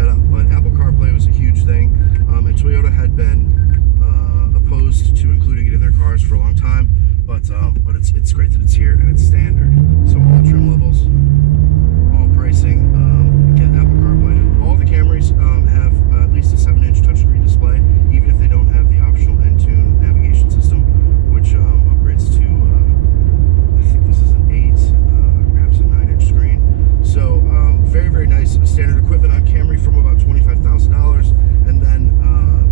setup, but Apple CarPlay was a huge thing, and Toyota had been opposed to including it in their cars for a long time, but it's great that it's here and it's standard. So all trim levels, all pricing, you get Apple CarPlay. All the Camrys have at least a 7-inch touchscreen display, even if they don't have the optional Entune navigation system, which upgrades to I think this is an 8, perhaps a 9-inch screen. So very, very nice standard equipment on Camry from about $25,000. And then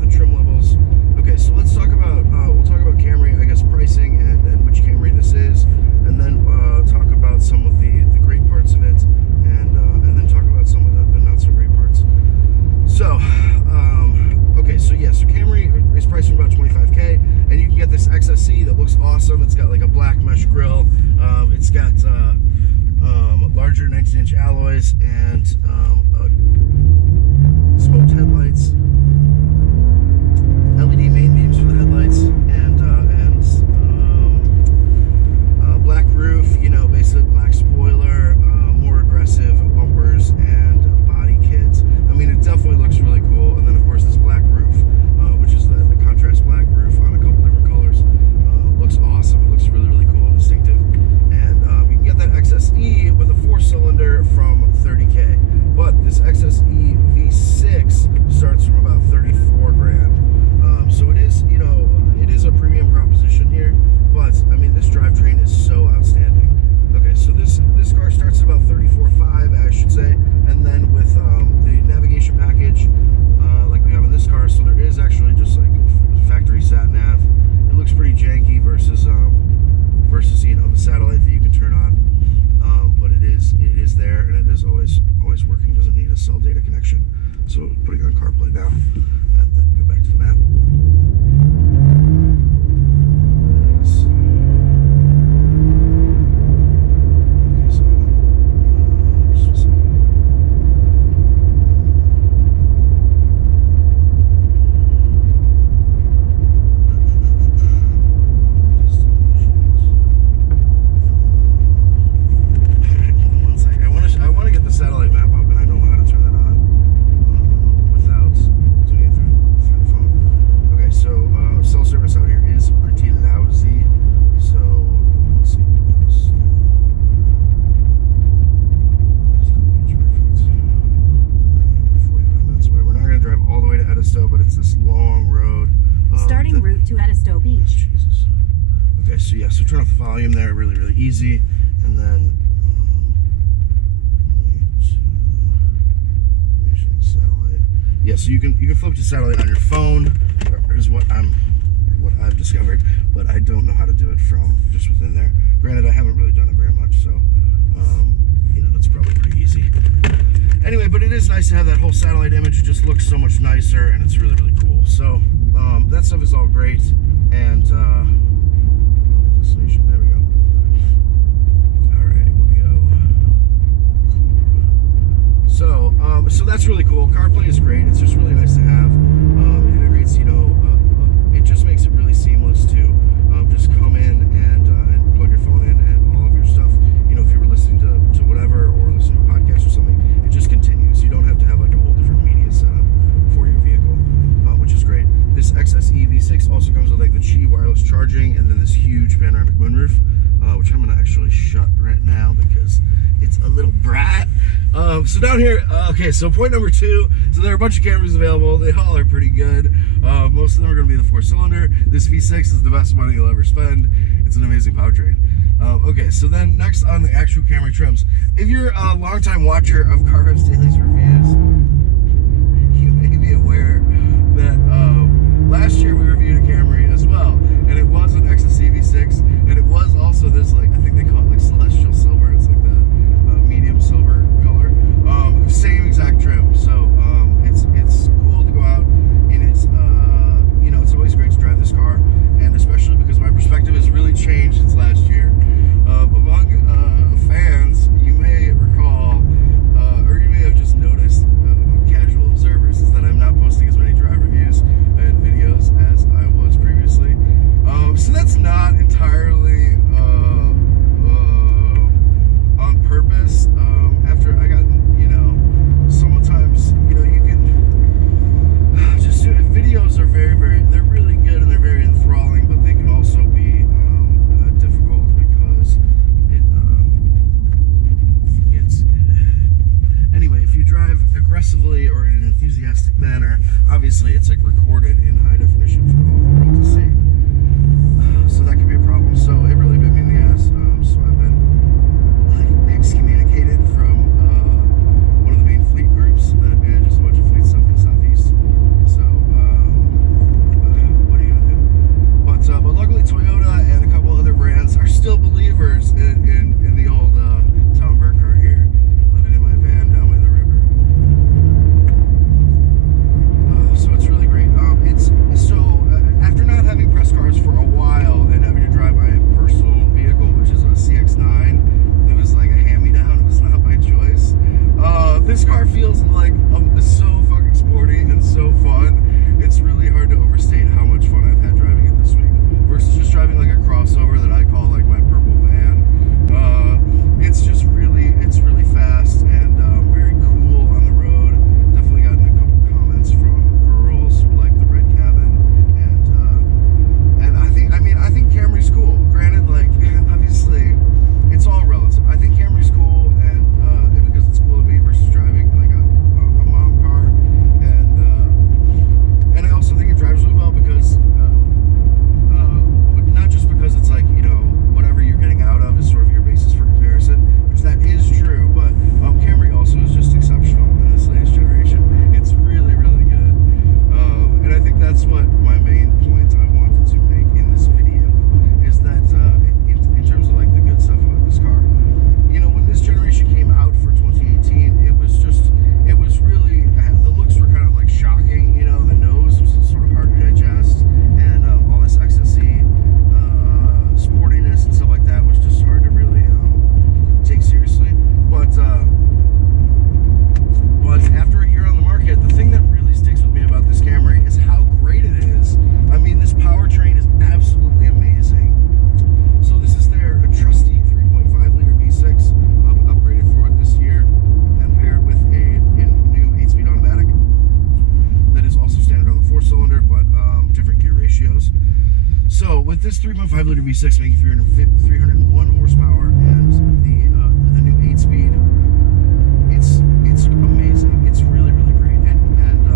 the trim levels. Okay, so let's talk about, we'll talk about Camry, I guess, pricing and which Camry this is. And then talk about some of the great parts of it. And then talk about some of the not so great parts. So, okay, so yeah, so Camry is priced from about $25K. And you can get this XSE that looks awesome. It's got like a black mesh grille. It's got larger 19-inch alloys and smoked headlights, LED main beams for the headlights, and black roof, you know, basically black spoiler, more aggressive bumpers and body kits. I mean, it definitely looks really cool. And then of course this black roof, which is the contrast black roof on a couple different colors, looks awesome. It looks really, really cool and distinctive. And you can get that XSE with a 4-cylinder from $30K, but this XSE V6 starts from about $34 grand. So it is, you know, it is a premium proposition here, but I mean, this drivetrain is so outstanding. Okay, so this car starts at about $34.5, I should say, and then with the navigation package, like we have in this car, so there is actually just like factory sat nav. It looks pretty janky versus you know, the satellite that you can turn on, but it is there, and it is always working. Doesn't need a cell data connection. So putting on CarPlay now, and then go back to the map. Okay, so just a second. I want to get the satellite map up, and I don't know how to turn that on without doing it through the phone. Okay, so cell service out here is pretty lousy. So let's see. Perfect. 45 minutes away. We're not going to drive all the way to Edisto, but it's this long road. Starting route to Edisto Beach. Jesus. Okay, so yeah, so turn off the volume there, really, really easy, and then. Yeah, so you can flip to satellite on your phone, is what I've discovered, but I don't know how to do it from just within there. Granted, I haven't really done it very much, so you know, it's probably pretty easy. Anyway, but it is nice to have that whole satellite image. It just looks so much nicer, and it's really, really cool. So that stuff is all great, and destination. There we go. So that's really cool. CarPlay is great. It's just really nice to have. It integrates, you know, it just makes it really seamless to just come in and plug your phone in, and all of your stuff, you know, if you were listening to whatever or listening to a podcast or something, it just continues. You don't have to have like a whole different media setup for your vehicle, which is great. This XSE V6 also comes with like the Qi wireless charging, and then this huge panoramic moonroof, which I'm going to actually shut right now because it's a little bright. So down here, okay, so point number 2, so there are a bunch of Camrys available. They all are pretty good. Most of them are going to be the 4-cylinder. This V6 is the best money you'll ever spend. It's an amazing powertrain. Okay, so then next on the actual Camry trims. If you're a longtime watcher of car-revs Daily's reviews, you may be aware that last year we reviewed a Camry as well, and it was an XSE V6, and it was also this, like, I think they call it like celestial silver. It's like the medium silver color. Same exact trim. So it's cool to go out in it. You know, it's always great to drive this car, and especially because my perspective has really changed since last year. Among fans, you may recall, or you may have just noticed enthusiastic manner. Obviously, it's like recorded in high definition for all the world to see. So that could be a problem. So it really bit me in the ass. So I've been like excommunicated from one of the main fleet groups that manages a bunch of fleet stuff in the southeast. So what are you gonna do? But luckily Toyota and a couple other brands are still believers in the old Tom Burkhardt here, living in my van down by the river. So it's really great. After not having press cars for a while and having to drive my personal vehicle, which is a CX-9, it was like a hand-me-down. It was not by choice. This car feels like so fucking sporty and so fun. It's really hard to overstate how much fun I've had driving it this week versus just driving like a crossover that I call like my purple van. It's really fast and very cool on the road. Definitely gotten a couple comments from girls who like the red cabin, and I think Camry's cool. Granted, like obviously it's all relative. I think Camry's cool, and because it's cool to me versus driving like a mom car, and I also think it drives really well because not just because it's like, you know, whatever you're getting out of is sort of your basis for comparison, which that is true, but Camry also is just exceptional in this latest generation. It's really, really good. And I think that's what my main point I wanted to make in this video is that in terms of like the good stuff about this car. You know, when this generation came out for 2018, it was really, the looks were kind of like shocking. You know, the nose was sort of hard to digest, and all this XSE sportiness and stuff like that was just hard to really take seriously. But after a year on the market, the thing that really sticks with me about this Camry is how great it is. I mean, this powertrain is absolutely amazing. So this is their trusty 3.5 liter V6 upgraded for it this year and paired with a new 8-speed automatic that is also standard on the 4-cylinder, but different gear ratios. So with this 3.5 liter V6 making 301 horsepower and the new 8-speed, it's amazing. It's really, really great. And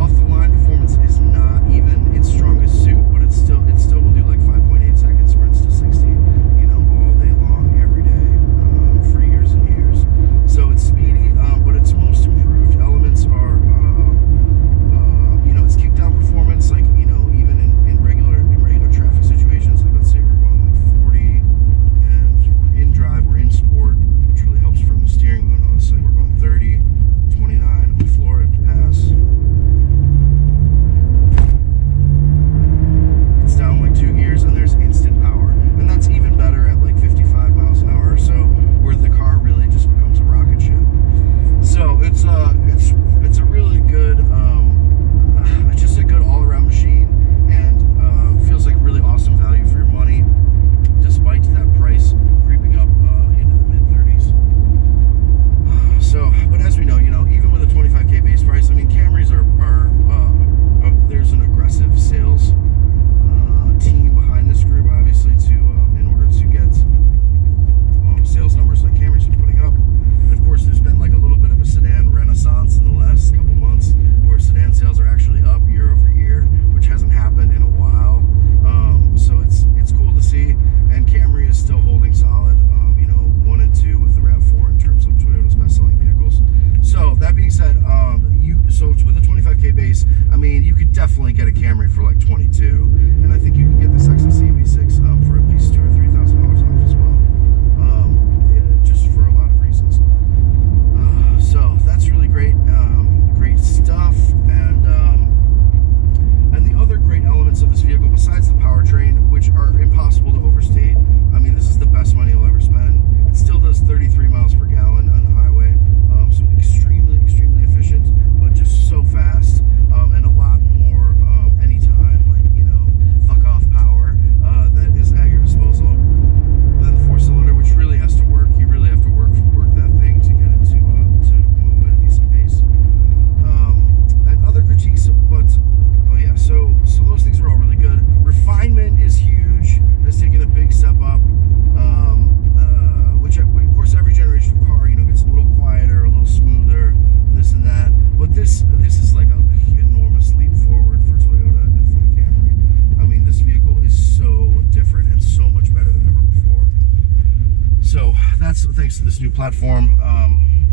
off the line performance is not even its strongest suit, but it still will do like 5.8 second sprints to 60, you know, all day long, every day, for years and years. So it's speedy, but its most improved elements are you know, its kickdown performance, like, you know, even in regular traffic situations, like let's say we're going like 40 and in drive or in sport, which really helps from the steering wheel. Let's say we're going 30, 29, I'm gonna floor it to pass. It's down like 2 gears and there's instant power, and that's even better at like 55 miles an hour or so, where the car really just becomes a rocket ship. So it's a really good just a good all-around machine, and feels like really awesome value for your money despite that price creeping up into the mid-30s. So, but as we know, you know, even with a 25K base price, I mean, Camrys are there's an aggressive sales team behind this group, obviously, to in order to get sales numbers like Camrys are putting up. And of course, there's been like a little bit of a sedan renaissance in the last couple months, where sedan sales are actually up year over year, which hasn't happened in a while. So it's cool to see, and Camry is still holding solid, you know, 1 and 2 with the RAV4 in terms of Toyota's best-selling vehicles. So that being said, so with a 25K base, I mean, you could definitely get a Camry for like 22, and I think you could get this XSE V6 for at least $2,000 or $3,000 off as well, just for a lot of reasons. So that's really great, great stuff, and the other great elements of this vehicle, besides the powertrain, which are impossible to overstate. I mean, this is the best money you'll ever spend. It still does 33 miles per gallon on the highway, so extremely, extremely efficient, but just so fast, and a lot more anytime, like, you know, thanks to this new platform.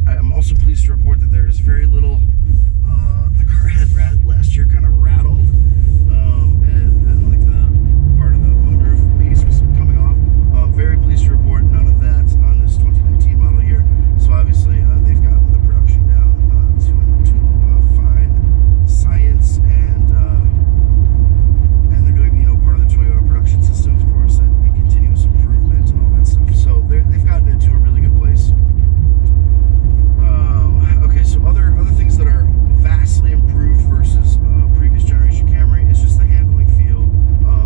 I'm also pleased to report that there is very little. The car had last year kind of rattled, and like the part of the moonroof piece was coming off. Very pleased to report none of that on this 2019 model year. So obviously they've gotten the production down to fine science, and they're doing part of the Toyota production system, of course, and continuous improvement and all that stuff. So they've gotten it to a really good place. Okay, so other things that are vastly improved versus previous generation Camry is just the handling feel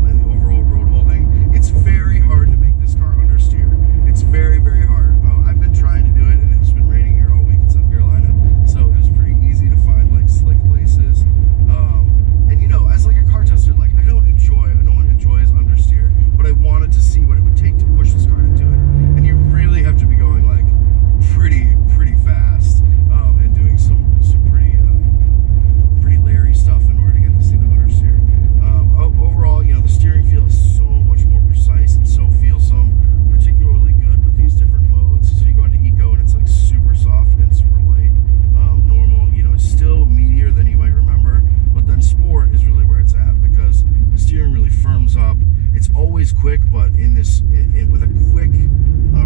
and the overall road holding. It's very hard to make this car understeer. It's very, very hard. I've been trying to do it, and it's been raining here all week in South Carolina, so it was pretty easy to find like slick places. And as like a car tester, like no one enjoys understeer, but I wanted to see what it would take to push this car to do it. And you really have to be going like pretty fast and doing some pretty Larry stuff in order to get this thing to understeer. Overall, the steering feel is so much more precise and so feelsome, particularly good with these different modes. So you go into Eco and it's like super soft and super light. Normal, it's still meatier than you might remember, but then Sport is really where it's at because the steering really firms up. It's always quick, but with a quick,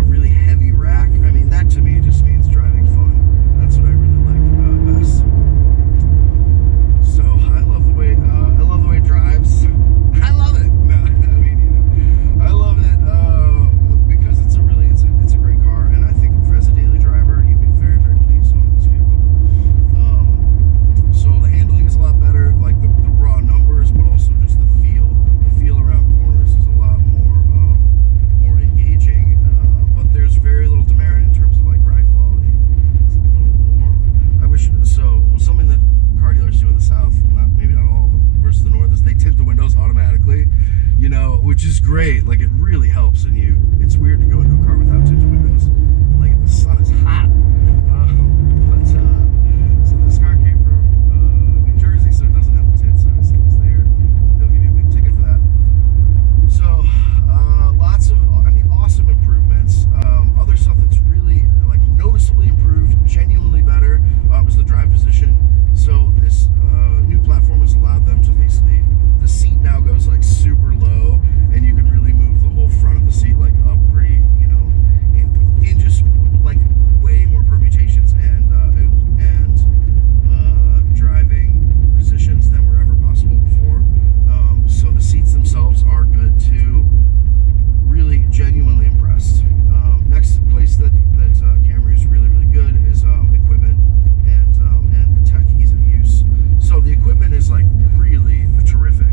really heavy rack. I mean, that to me just means driving fun. That's what I really like best. So I love the way it drives. I love it. No, I mean, I love it because it's a great car, and I think as a daily driver, you'd be very, very pleased with this vehicle. So the handling is a lot better, like the raw numbers, but also just the feel. The feel around corners is a lot more engaging. But there's very little demerit in terms of like ride quality. It's a little warm. I wish so. Something that car dealers do in the South, maybe not all of them, versus the North, is they tint the windows automatically, which is great. Like it really helps. And it's weird to go into a car without tinted windows. Like the sun is hot. So this car came from New Jersey, so it doesn't have the tints. Obviously, because they'll give you a big ticket for that. So lots of, awesome improvements. Other stuff that's really like noticeably improved, genuinely better, was the drive position. So this new platform has allowed them to basically, the seat now goes like super low, and you can really move the whole front of the seat like up pretty, in just like way more permutations and driving positions than were ever possible before. So the seats themselves are good too. Really genuinely impressed. Next place that Camry is really, really good is equipment and the tech ease of use. So the equipment is like really terrific.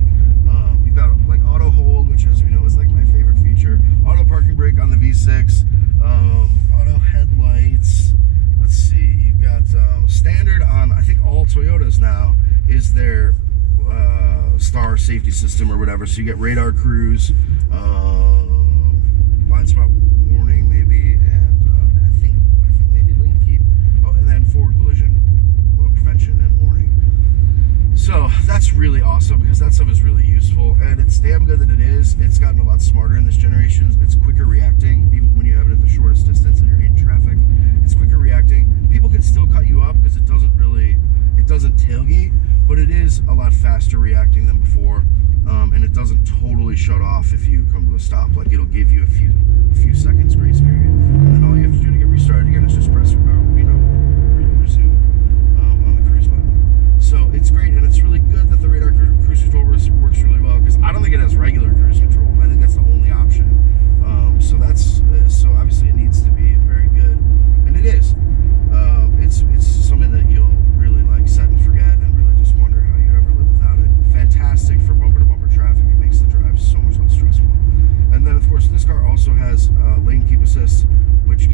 You've got like auto hold, which as we know is like my favorite feature. Auto parking brake on the V6. Auto headlights. Let's see. You've got standard on I think all Toyotas now is their star safety system or whatever. So you get radar cruise. Blind spot warning maybe, and I think maybe lane keep. Oh, and then forward collision prevention and warning. So that's really awesome because that stuff is really useful, and it's damn good that it is. It's gotten a lot smarter in this generation. It's quicker reacting, even when you have it at the shortest distance and you're in traffic. It's quicker reacting. People can still cut you up because it doesn't tailgate, but it is a lot faster reacting than before. And it doesn't totally shut off if you come to a stop. Like it'll give you a few seconds grace period, and then all you have to do to get restarted again is just press resume on the cruise button. So it's great, and it's really good that the radar cruise control works really well because I don't think it has regular cruise control. I think that's the only option. So obviously it needs to be very good, and it is. It's something that you'll really like set and forget, and really just wonder how you ever live without it. Fantastic for bumper-to-bumper traffic. It makes the drive so much less stressful. And then, of course, this car also has lane keep assist, which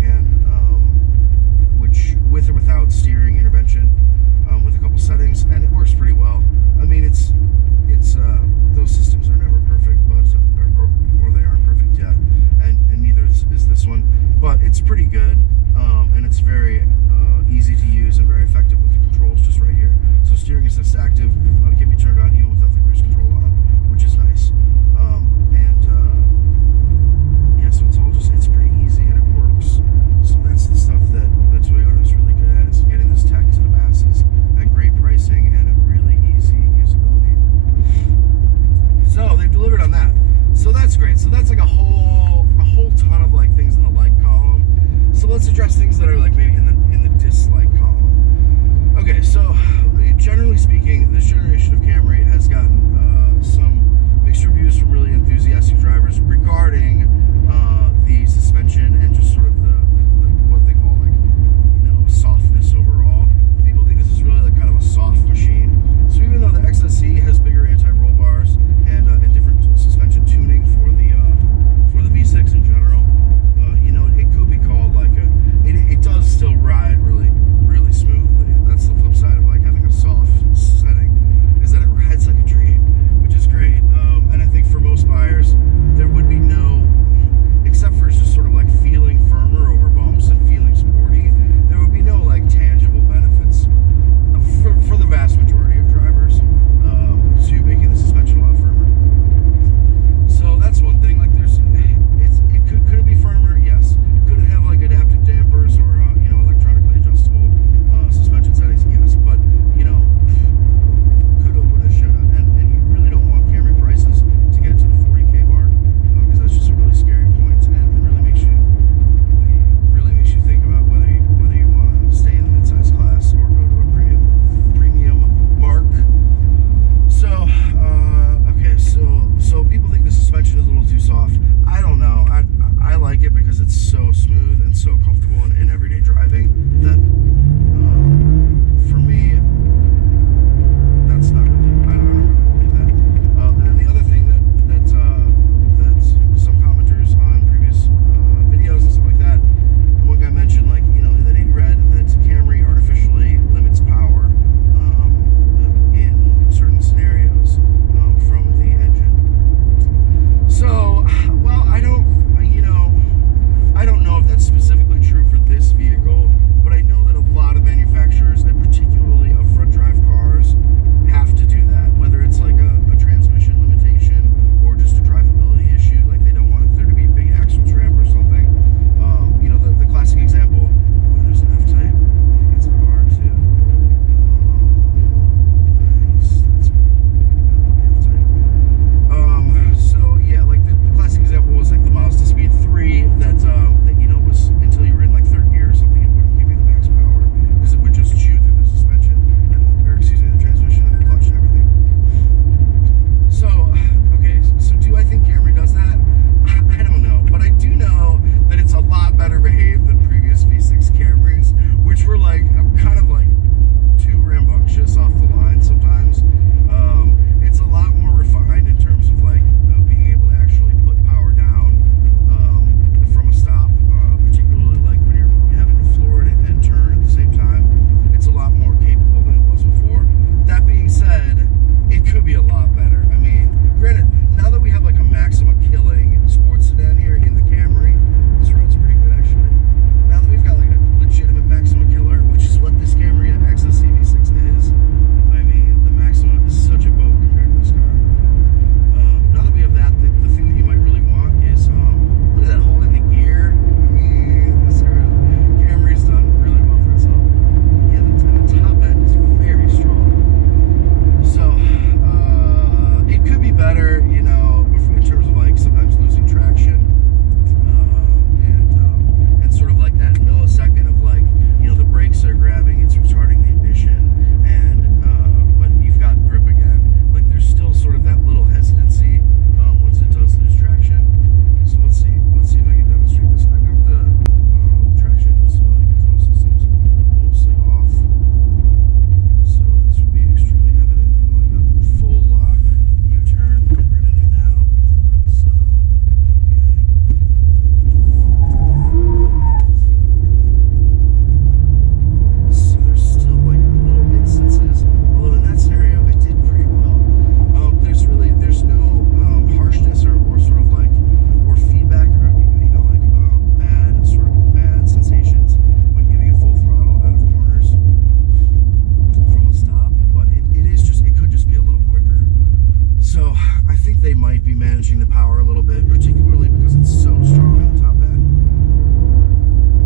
might be managing the power a little bit, particularly because it's so strong on the top end.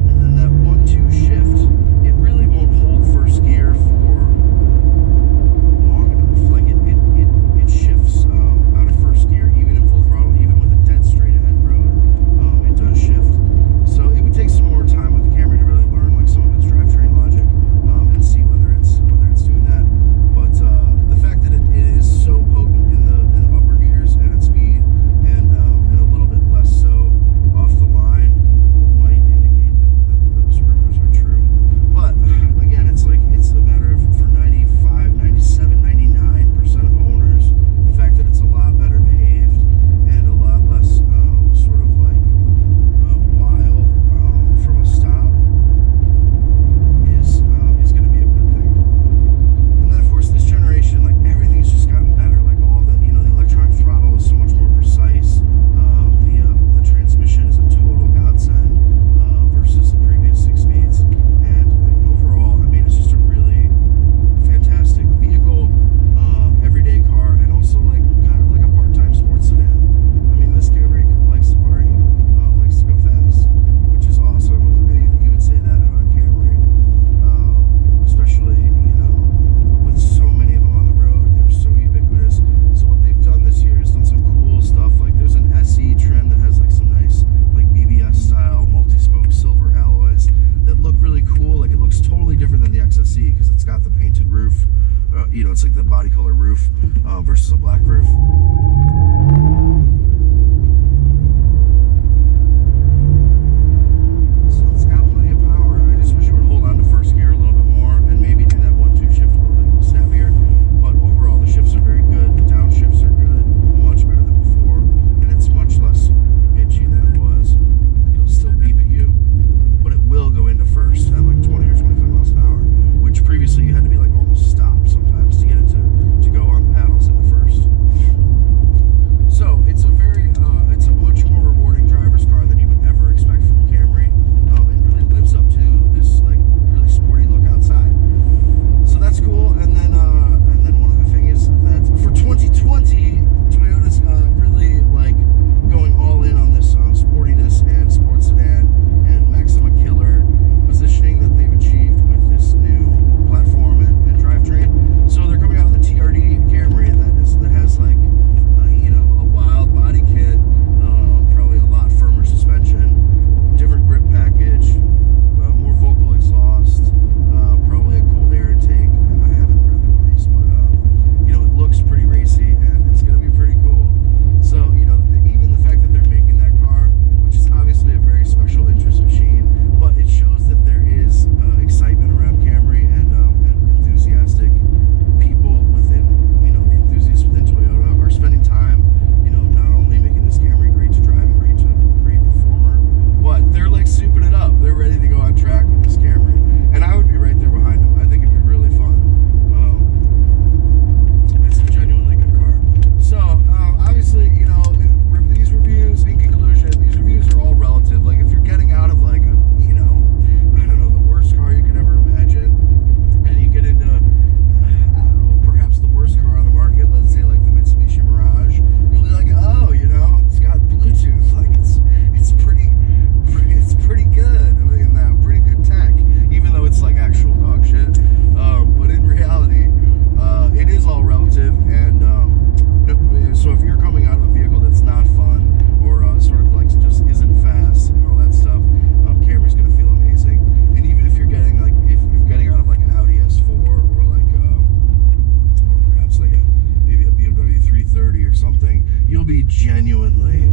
And then that 1-2 shift, it really won't hold first gear for long enough. Like it shifts out of first gear, even in full throttle, even with a dead straight ahead road, it does shift. So it would take some more time with the Camry to really learn like some of its drivetrain logic and see whether it's doing that. But the fact that it is so potent in the upper gears and at speed, and a little bit less so off the line, might indicate that those rumors are true. But again, it's a matter of, for 95, 97, 99% of owners, the fact that it's a lot better behaved and a lot less sort of like wild from a stop is going to be a good thing. And then of course this generation, like everything's just gotten better. Like all the the electronic throttle is so much more precise. The transmission is a total godsend versus the previous 6 speeds. And overall, I mean, it's just a really fantastic vehicle, everyday car, and also like kind of like a part-time sports sedan. I mean, this Camry likes to party, likes to go fast, which is awesome. Who knew you would say that about a Camry? Especially, with so many of them on the road, they're so ubiquitous. So what they've done this year is done some cool stuff. Like there's an SE trim that has like some nice like BBS style multi-spoke silver alloys that look really cool. Like it looks totally different than the XSE because it's got the painted roof. It's like the body color roof versus a black roof. So it's got plenty of power. I just wish it would hold on to first gear a little bit more and maybe do that 1-2 shift a little bit snappier. But overall, the shifts are very good. The downshifts are good, much better than before, and it's much less bitchy than it was. It'll still beep at you, but it will go into first at like 20 or 25 miles an hour, which previously you had to be like almost stopped sometimes to get it to go on the paddles into first. So it's a much more rewarding driver's car than you would ever expect from a Camry, and really lives up to this like really sporty look outside. So that's cool. And then one other thing is that for 2020, Toyota's really like going all in on this sportiness and sports sedan and Maxima killer positioning that they've achieved with this new platform and drivetrain. So they're coming out with a TRD Camry that has like a wild body kit, probably a lot firmer suspension, different grip package, more vocal exhaust, probably a cold air intake. I haven't read the release, but it looks pretty racy and it's going to be pretty cool. So even the fact that they're making that car, which is obviously a very special interest machine, but it shows that there is excitement around Camry and enthusiastic people within the enthusiasts within Toyota are spending time not only making this Camry great to drive and great performer, but they're like souping it up. They're ready to go on track with this Camry, and I would be right there behind them. I think it'd be really fun. It's a genuinely good car. So obviously, these reviews, in conclusion, these reviews are all relative. Like if you're getting out of like I don't know, the worst car you could ever imagine, and you get into perhaps the worst car on the market, let's say like the Mitsubishi Mirage, you'll be like, oh, it's got Bluetooth, like it's pretty good. I mean, pretty good tech, even though it's like actual dog shit. But in reality, it is all relative, and so if you're coming out of a vehicle that's not fun or sort of like just isn't fast and all that stuff, Camry's gonna feel amazing. And even if you're getting out of like an Audi S4 or like or perhaps like maybe a BMW 330 or something, you'll be genuinely